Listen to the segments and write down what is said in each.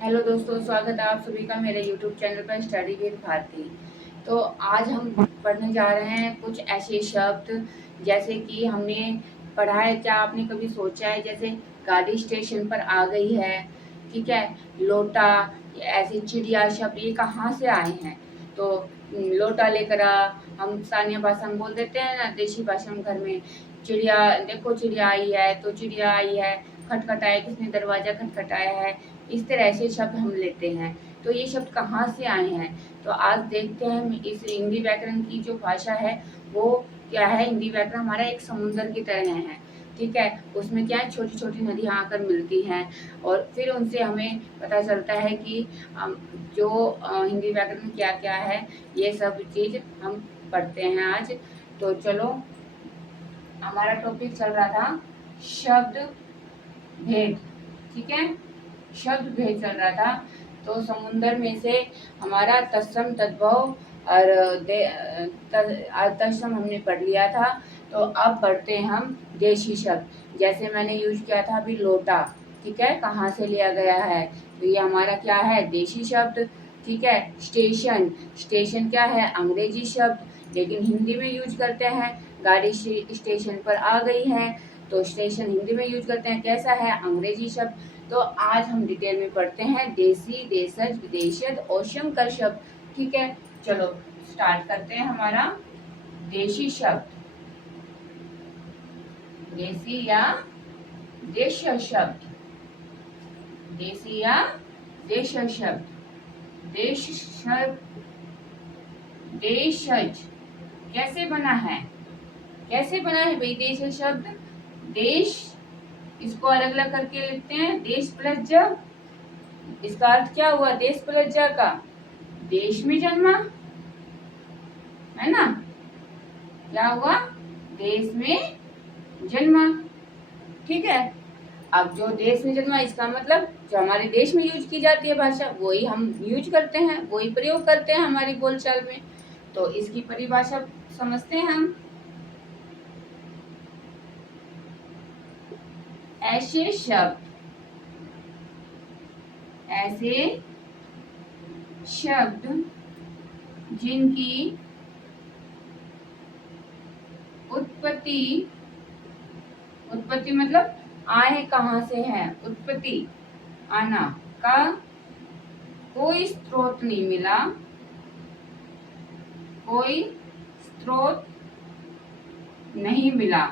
Hello दोस्तों, स्वागत है आप सभी का मेरे यूट्यूब चैनल पर स्टडी विद भारती। तो आज हम पढ़ने जा रहे हैं कुछ ऐसे शब्द जैसे कि हमने पढ़ा है। क्या आपने कभी सोचा है जैसे गाड़ी स्टेशन पर आ गई है, ठीक है, लोटा, ऐसे चिड़िया शब्द ये कहाँ से आए हैं? तो लोटा लेकर आ, हम स्थानीय भाषा में बोल देते हैं ना, देशी भाषा में घर में चिड़िया, देखो चिड़िया आई है, तो चिड़िया आई है, खटखटाया, किसने दरवाजा खटखटाया है, इस तरह से शब्द हम लेते हैं। तो ये शब्द कहाँ से आए हैं? तो आज देखते हैं हम इस हिंदी व्याकरण की जो भाषा है वो क्या है। हिंदी व्याकरण हमारा एक समुद्र की तरह है, ठीक है। उसमें क्या है, छोटी छोटी नदियाँ आकर मिलती हैं और फिर उनसे हमें पता चलता है कि जो हिंदी व्याकरण में क्या क्या है, ये सब चीज़ हम पढ़ते हैं आज। तो चलो, हमारा टॉपिक चल रहा था शब्द भेद, ठीक है, शब्द भेद चल रहा था। तो समुंदर में से हमारा तत्सम तद्भव और तत्सम हमने पढ़ लिया था। तो अब पढ़ते हैं हम देशी शब्द। जैसे मैंने यूज किया था अभी लोटा, ठीक है, कहाँ से लिया गया है, तो ये हमारा क्या है, देशी शब्द, ठीक है। स्टेशन, स्टेशन क्या है, अंग्रेजी शब्द, लेकिन हिंदी में यूज करते हैं। गाड़ी स्टेशन पर आ गई है, तो स्टेशन हिंदी में यूज करते हैं, कैसा है, अंग्रेजी शब्द। तो आज हम डिटेल में पढ़ते हैं देसी, देशज, विदेशज और शंकर शब्द, ठीक है। चलो स्टार्ट करते हैं हमारा देशी शब्द। देसी या देश शब्द, देसी या देश शब्द, देश शब्द, देशज कैसे बना है, कैसे बना है भाई देश शब्द? देश, इसको अलग अलग करके लिखते हैं, देश प्लस ज, इसका अर्थ क्या हुआ, देश प्लस ज का, देश में जन्मा, है ना, क्या हुआ, देश में जन्मा, ठीक है। अब जो देश में जन्मा, इसका मतलब जो हमारे देश में यूज की जाती है भाषा वही हम यूज करते हैं, वही प्रयोग करते हैं हमारी बोलचाल में। तो इसकी परिभाषा समझते हैं हम। ऐसे शब्द, ऐसे शब्द जिनकी उत्पत्ति, उत्पत्ति मतलब आए कहाँ से है, उत्पत्ति आना का कोई स्रोत नहीं मिला, कोई स्रोत नहीं मिला,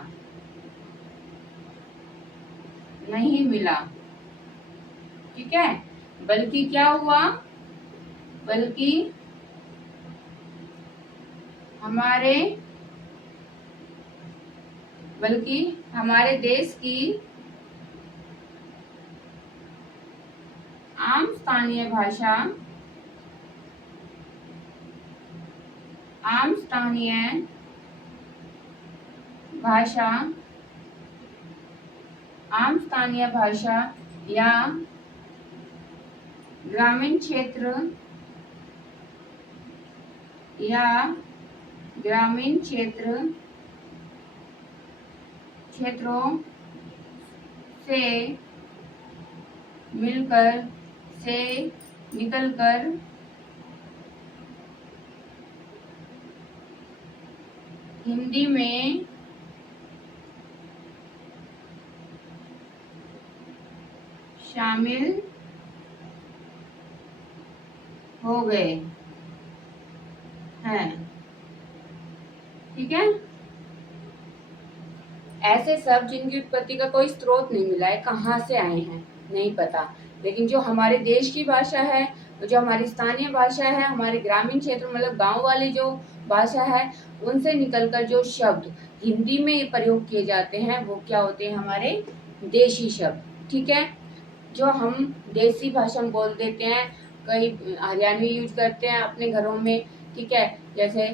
नहीं मिला, ठीक है। बल्कि क्या हुआ, बल्कि हमारे, बल्कि हमारे देश की आम स्थानीय भाषा, आम स्थानीय भाषा, आम स्थानीय भाषा या ग्रामीण क्षेत्र, या ग्रामीण क्षेत्रों से मिलकर, से निकलकर हिंदी में शामिल हो गए हैं, ठीक है। ऐसे शब्द जिनकी उत्पत्ति का कोई स्रोत नहीं मिला है, कहाँ से आए हैं नहीं पता, लेकिन जो हमारे देश की भाषा है, जो हमारी स्थानीय भाषा है, हमारे ग्रामीण क्षेत्र मतलब गांव वाली जो भाषा है, उनसे निकलकर जो शब्द हिंदी में प्रयोग किए जाते हैं वो क्या होते हैं, हमारे देशी शब्द, ठीक है। जो हम देसी भाषा में बोल देते हैं, कई हरियाणवी यूज करते हैं अपने घरों में, ठीक है। जैसे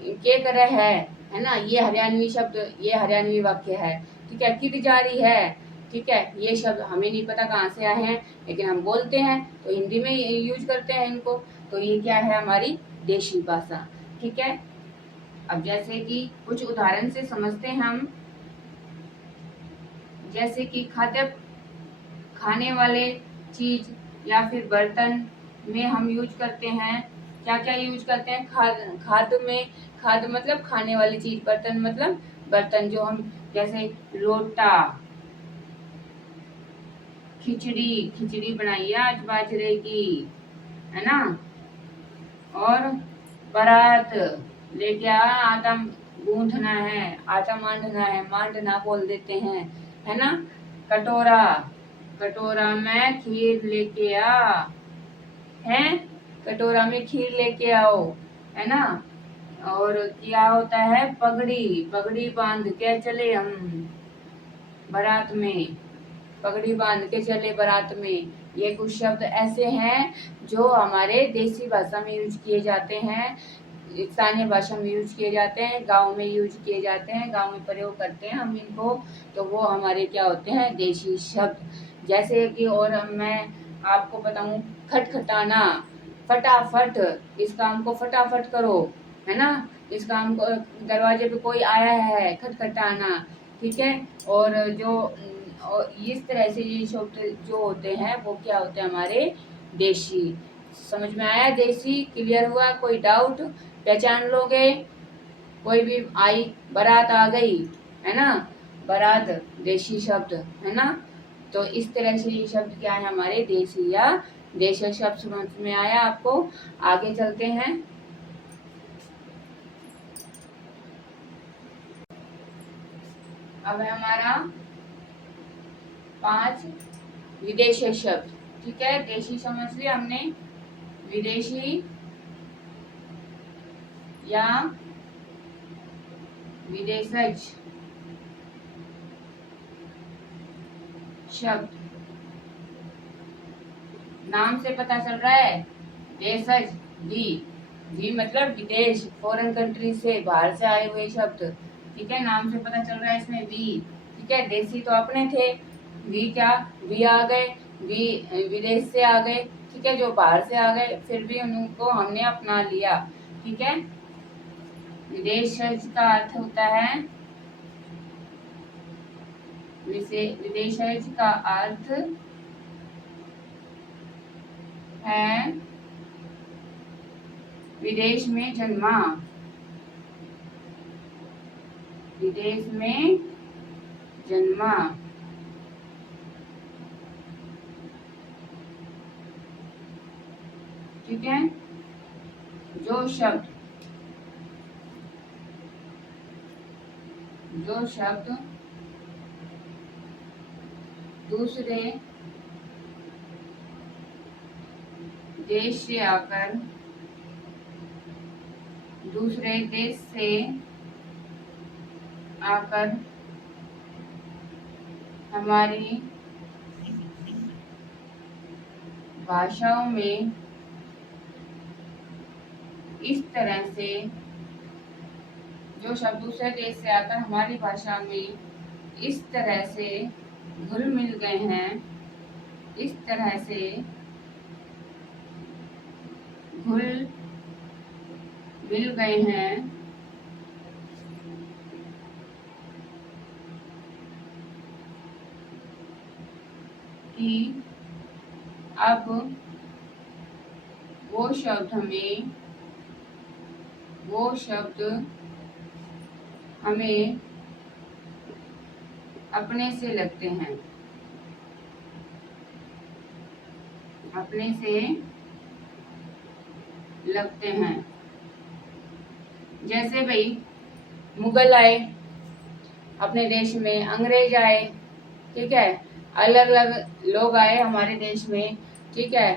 के करे है ना, ये हरियाणवी शब्द, ये हरियाणवी वाक्य है, ठीक है। किद जा रही है, ठीक है, ये शब्द हमें नहीं पता कहाँ से आए हैं, लेकिन हम बोलते हैं तो हिंदी में यूज करते हैं इनको। तो ये क्या है, हमारी देशी भाषा, ठीक है। अब जैसे कि कुछ उदाहरण से समझते हैं हम, जैसे कि खाद्य, खाने वाले चीज, या फिर बर्तन में हम यूज करते हैं। क्या क्या यूज करते हैं? खाद्य में, खाद्य मतलब खाने वाली चीज, बर्तन मतलब बर्तन जो हम, जैसे लोटा, खिचड़ी, खिचड़ी बनाई है आज बाजरे की, है ना। और बारात लेके आ, आटा गूंथना है, आटा मांडना है, मांडना बोल देते हैं, है ना। कटोरा, कटोरा में खीर लेके आ, है, कटोरा में खीर लेके आओ, है ना। और क्या होता है? पगड़ी, पगड़ी बांध के चले हम बारात में, पगड़ी बांध के चले बारात में। ये कुछ शब्द ऐसे हैं जो हमारे देसी भाषा में यूज किए जाते हैं, स्थानीय भाषा में यूज किए जाते हैं, गांव में यूज किए जाते हैं, गांव में प्रयोग करते हैं हम इनको। तो वो हमारे क्या होते हैं? देशी शब्द। जैसे कि और मैं आपको बताऊं, खटखटाना, फटाफट, इस काम को फटाफट करो, है ना। इस काम को, दरवाजे पे कोई आया है, खटखटाना, ठीक है। और जो और इस तरह से ये शब्द जो होते हैं वो क्या होते हैं? हमारे देशी। समझ में आया? देशी क्लियर हुआ? कोई डाउट? पहचान लोगे? कोई भी आई, बारात आ गई, है ना, बारात देशी शब्द, है ना। तो इस तरह से ये शब्द क्या है? हमारे देशी या देशी शब्द। समझ में आया आपको? आगे चलते हैं। अब है हमारा 5 विदेशी शब्द, ठीक है। देशी समझ लिया हमने, विदेशी या विदेशज शब्द। नाम से पता चल रहा है, देशज, जी मतलब विदेश, फॉरेन कंट्री से, बाहर से आए हुए शब्द, ठीक है। नाम से पता चल रहा है इसमें वी, ठीक है। देसी तो अपने थे, वी क्या, वी आ गए, वी विदेश से आ गए, ठीक है, जो बाहर से आ गए, फिर भी उनको हमने अपना लिया, ठीक है। विदेशज का अर्थ होता है, विदेशज का अर्थ है विदेश में जन्मा, विदेश में जन्मा, ठीक है। जो शब्द, जो शब्द दूसरे देश से आकर, दूसरे देश से आकर हमारी भाषाओं में इस तरह से, जो शब्द दूसरे देश से आकर हमारी भाषा में इस तरह से घुल मिल गए हैं, इस तरह से घुल मिल गए हैं कि अब वो शब्द हमें, वो शब्द हमें अपने से लगते हैं, अपने से लगते हैं। जैसे भाई मुगल आए अपने देश में, अंग्रेज आए, ठीक है, अलग अलग लोग आए हमारे देश में, ठीक है।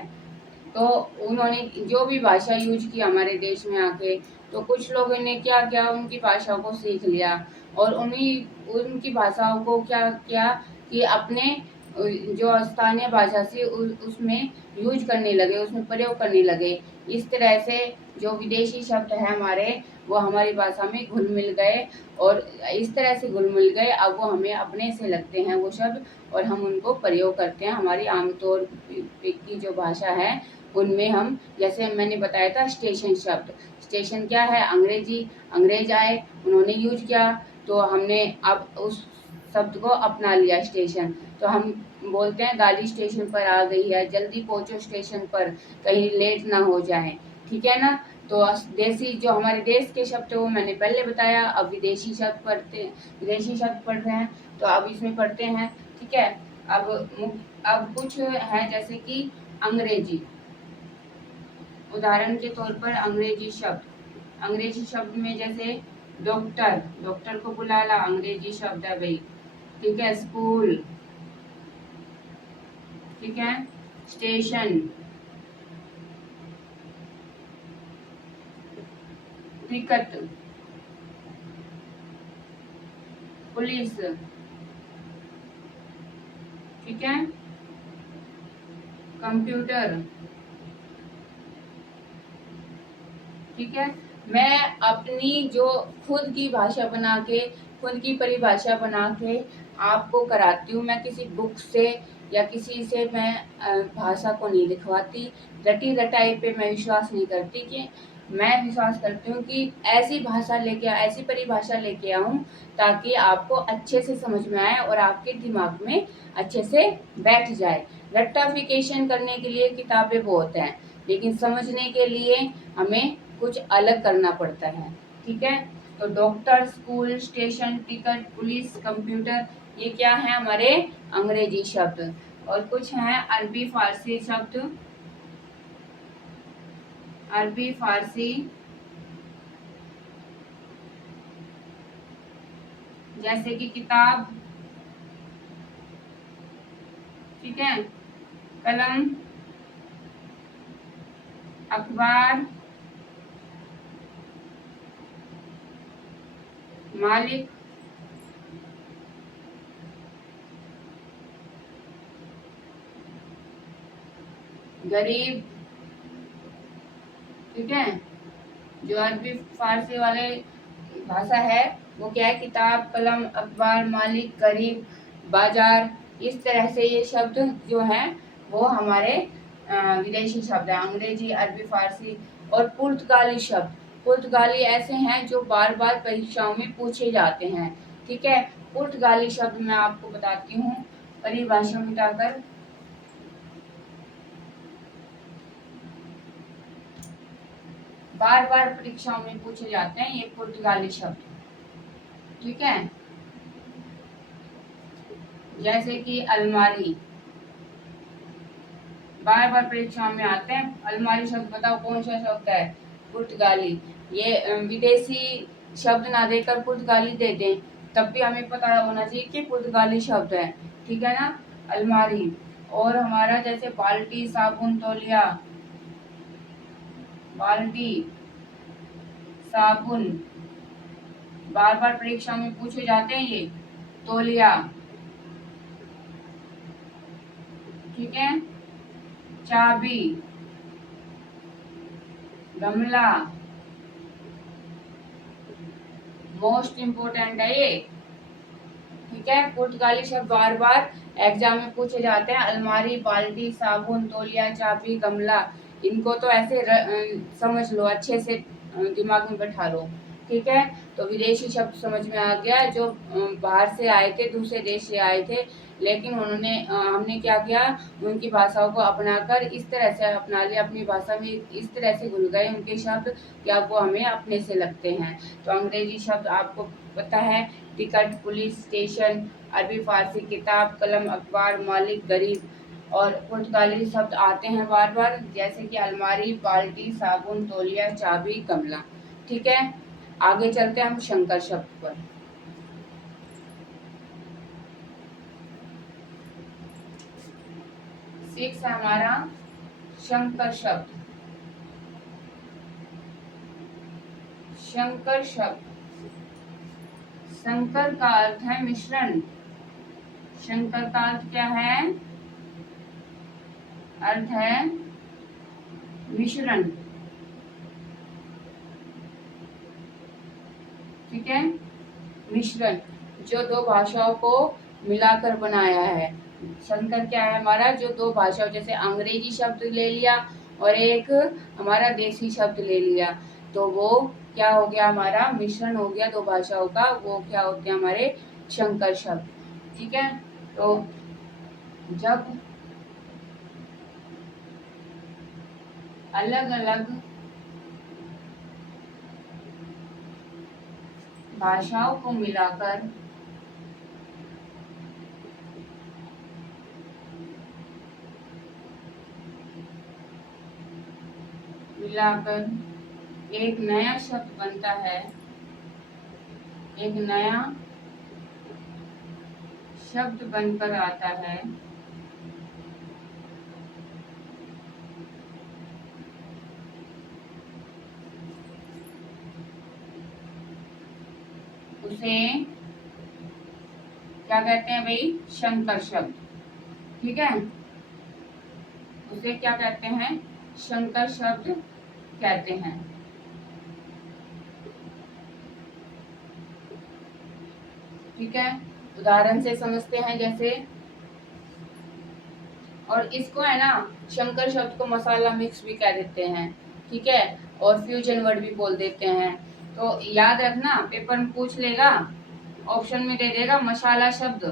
तो उन्होंने जो भी भाषा यूज की हमारे देश में आके, तो कुछ लोगों ने क्या किया, उनकी भाषा को सीख लिया और उन्हीं उनकी भाषाओं को क्या किया कि अपने जो स्थानीय भाषा थी उसमें यूज करने लगे, उसमें प्रयोग करने लगे। इस तरह से जो विदेशी शब्द है हमारे, वो हमारी भाषा में घुल मिल गए और इस तरह से घुल मिल गए, अब वो हमें अपने से लगते हैं वो शब्द, और हम उनको प्रयोग करते हैं हमारी आमतौर की जो भाषा है उनमें। हम जैसे मैंने बताया था स्टेशन शब्द, स्टेशन क्या है? अंग्रेजी, अंग्रेज आए, उन्होंने यूज किया, तो हमने अब उस शब्द को अपना लिया, स्टेशन। तो हम बोलते हैं गाड़ी स्टेशन पर आ गई है, जल्दी पहुंचो स्टेशन पर, कहीं लेट ना हो जाए, ठीक है ना। तो देसी जो हमारे देश के शब्द है वो मैंने पहले बताया। अब विदेशी शब्द पढ़ रहे हैं, तो अब इसमें पढ़ते हैं, ठीक है। अब कुछ है जैसे कि अंग्रेजी, उदाहरण के तौर पर अंग्रेजी शब्द में जैसे डॉक्टर, डॉक्टर को बुला ला, अंग्रेजी शब्द है भाई, ठीक है। स्कूल, ठीक है। स्टेशन, टिकट, पुलिस, ठीक है। कंप्यूटर, ठीक है। मैं अपनी जो खुद की भाषा बना के, खुद की परिभाषा बना के आपको कराती हूँ। मैं किसी बुक से या किसी से मैं भाषा को नहीं लिखवाती। रटी रटाई पे मैं विश्वास नहीं करती। कि मैं विश्वास करती हूँ कि ऐसी भाषा लेके, ऐसी परिभाषा लेके आऊँ ताकि आपको अच्छे से समझ में आए और आपके दिमाग में अच्छे से बैठ जाए। रट्टाफिकेशन करने के लिए किताबें बहुत हैं, लेकिन समझने के लिए हमें कुछ अलग करना पड़ता है, ठीक है। तो doctor, school, station, ticket, police, computer, ये क्या है हमारे अंग्रेजी शब्द। और कुछ हैं अरबी फारसी शब्द, अरबी फारसी, जैसे कि किताब, ठीक है, कलम, अखबार, मालिक, गरीब, ठीक है। जो अरबी फारसी वाले भाषा है वो क्या है, किताब, कलम, अखबार, मालिक, गरीब, बाजार, इस तरह से ये शब्द जो हैं वो हमारे विदेशी शब्द है। अंग्रेजी, अरबी फारसी और पुर्तगाली शब्द, पुर्तगाली ऐसे हैं जो बार बार परीक्षाओं में पूछे जाते हैं, ठीक है। पुर्तगाली शब्द मैं आपको बताती हूँ परिभाषा मिटाकर। बार बार परीक्षाओं में पूछे जाते हैं ये पुर्तगाली शब्द, ठीक है। जैसे कि अलमारी, बार बार परीक्षाओं में आते हैं। अलमारी शब्द बताओ कौन सा शब्द है, पुर्तगाली। ये विदेशी शब्द ना देकर पुर्तगाली दे दें तब भी हमें पता होना चाहिए कि पुर्तगाली शब्द है, ठीक है ना। अलमारी। और हमारा जैसे बाल्टी, साबुन, तौलिया, बाल्टी, साबुन, बार बार परीक्षा में पूछे जाते हैं ये। तौलिया, ठीक है। चाबी, गमला, मोस्ट इम्पोर्टेंट है ये, ठीक है। पुर्तगाली शब्द बार बार एग्जाम में पूछे जाते हैं। अलमारी, बाल्टी, साबुन, तौलिया, चाबी, गमला, इनको तो ऐसे समझ लो, अच्छे से दिमाग में बैठा लो, ठीक है। तो विदेशी शब्द समझ में आ गया, जो बाहर से आए थे, दूसरे देश से आए थे, लेकिन हमने क्या किया, उनकी भाषाओं को अपनाकर इस तरह से अपना लिया, अपनी भाषा में इस तरह से घुल गए उनके शब्द कि अब वो हमें अपने से लगते हैं। तो अंग्रेजी शब्द आपको पता है, टिकट, पुलिस, स्टेशन, अरबी फारसी, किताब, कलम, अखबार, मालिक, गरीब। और पुर्तगाली शब्द आते हैं बार बार, जैसे कि अलमारी, बाल्टी, साबुन, तौलिया, चाबी, गमला, ठीक है। आगे चलते हैं हम शंकर शब्द पर। सिक्स है हमारा शंकर शब्द। शंकर शब्द, शंकर का अर्थ है मिश्रण। शंकर का अर्थ क्या है, अर्थ है मिश्रण, ठीक है। मिश्रण, जो दो भाषाओं को मिलाकर बनाया है। शंकर क्या है हमारा, जो दो भाषाओं, जैसे अंग्रेजी शब्द ले लिया और एक हमारा देसी शब्द ले लिया, तो वो क्या हो गया, हमारा मिश्रण हो गया दो भाषाओं का, वो क्या होते हैं हमारे शंकर शब्द, ठीक है। तो जब अलग अलग भाषाओं को मिलाकर एक नया शब्द बनता है, एक नया शब्द बनकर आता है, उसे क्या कहते हैं भाई? संकर शब्द। ठीक है, उसे क्या कहते हैं? संकर शब्द कहते हैं। ठीक है, उदाहरण से समझते हैं जैसे, और इसको है ना संकर शब्द को मसाला मिक्स भी कह देते हैं। ठीक है, और फ्यूजन वर्ड भी बोल देते हैं। तो याद रखना, पेपर में पूछ लेगा, ऑप्शन में दे देगा मसाला शब्द।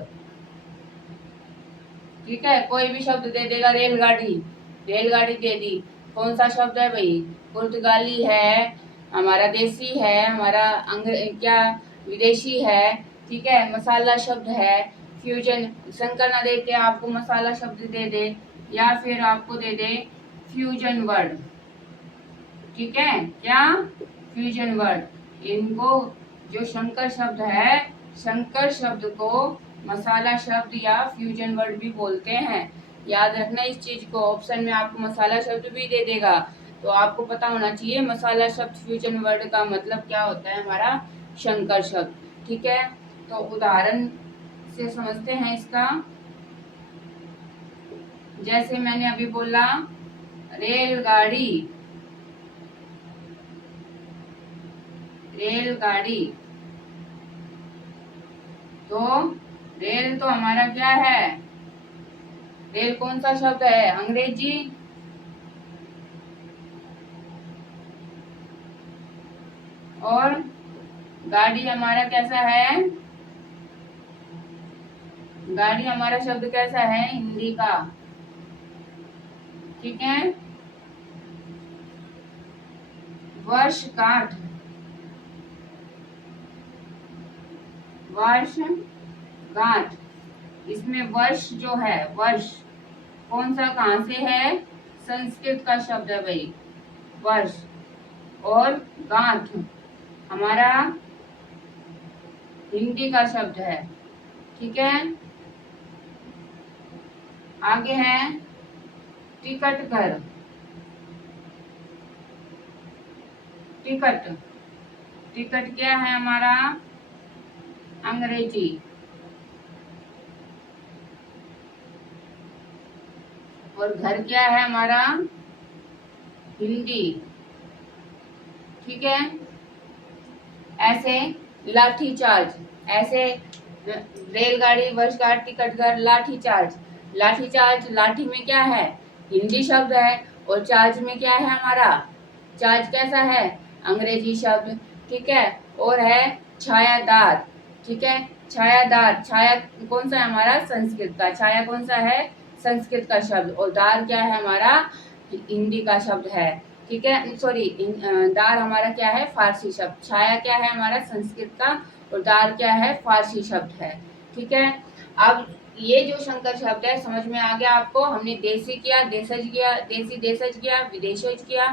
ठीक है, कोई भी शब्द दे देगा, रेलगाड़ी, रेलगाड़ी दे दी, कौन सा शब्द है भाई? पुर्तगाली है, हमारा देसी है, हमारा क्या विदेशी है। ठीक है, मसाला शब्द है। फ्यूजन, शंकर ना दे के आपको मसाला शब्द दे दे, या फिर आपको दे दे फ्यूजन वर्ड। ठीक है, क्या? Fusion word. इनको जो शंकर शब्द है, शंकर शब्द को मसाला शब्द या फ्यूजन वर्ड भी बोलते हैं। याद रखना इस चीज को, ऑप्शन में आपको मसाला शब्द भी दे देगा, तो आपको पता होना चाहिए मसाला शब्द फ्यूजन वर्ड का मतलब क्या होता है, हमारा शंकर शब्द। ठीक है, तो उदाहरण से समझते हैं इसका। जैसे मैंने अभी बोला रेलगाड़ी, रेलगाड़ी, तो रेल तो हमारा क्या है? रेल कौन सा शब्द है? अंग्रेजी। और गाड़ी हमारा कैसा है? गाड़ी हमारा शब्द कैसा है? हिंदी का। ठीक है, वर्षगांठ, वर्षगांठ, इसमें वर्ष जो है, वर्ष कौन सा, कहां से है? संस्कृत का शब्द है भाई, वर्ष। और गांठ हमारा हिंदी का शब्द है। ठीक है, आगे है टिकट घर, टिकट, टिकट क्या है हमारा? अंग्रेजी। और घर क्या है हमारा? हिंदी। ठीक है, ऐसे लाठी चार्ज, ऐसे रेलगाड़ी, वर्षगांठ, टिकट घर, लाठी चार्ज। लाठी चार्ज, लाठी में क्या है? हिंदी शब्द है, और चार्ज में क्या है हमारा? चार्ज कैसा है? अंग्रेजी शब्द। ठीक है, और है छायादार। ठीक है, छायादार, छाया कौन सा है हमारा? संस्कृत का। छाया कौन सा है? संस्कृत का शब्द। और दार क्या है हमारा? हिंदी का शब्द है। ठीक है, सॉरी, दार हमारा क्या है? फारसी शब्द। छाया क्या है हमारा? संस्कृत का, और दार क्या है? फारसी शब्द है। ठीक है, अब ये जो संकर शब्द है समझ में आ गया आपको? हमने देसी किया, देशज किया, देसी देशज किया, विदेशज किया,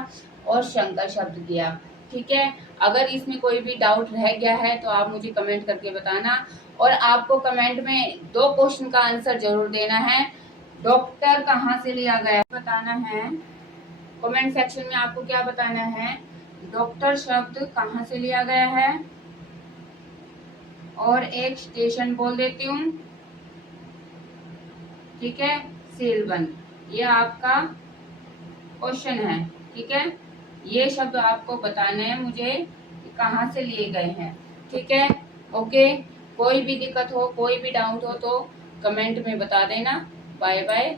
और संकर शब्द किया। ठीक है, अगर इसमें कोई भी डाउट रह गया है तो आप मुझे कमेंट करके बताना, और आपको कमेंट में 2 क्वेश्चन का आंसर जरूर देना है। डॉक्टर कहाँ से लिया गया बताना है। कमेंट सेक्शन में आपको क्या बताना है? डॉक्टर शब्द कहाँ से लिया गया है, और एक स्टेशन बोल देती हूँ। ठीक है, सीलबंद, ये आपका क्वेश्चन है। ठीक है, ये शब्द आपको बताने हैं मुझे कहाँ से लिए गए हैं। ठीक है, ओके, कोई भी दिक्कत हो, कोई भी डाउट हो तो कमेंट में बता देना। Bye bye.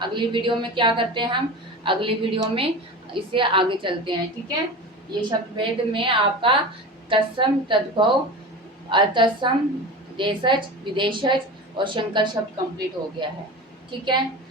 अगली वीडियो में क्या करते हैं हम? अगली वीडियो में इससे आगे चलते हैं। ठीक है, ये शब्द भेद में आपका तत्सम, तद्भव, अतत्सम, देशज, विदेशज और संकर शब्द कंप्लीट हो गया है। ठीक है।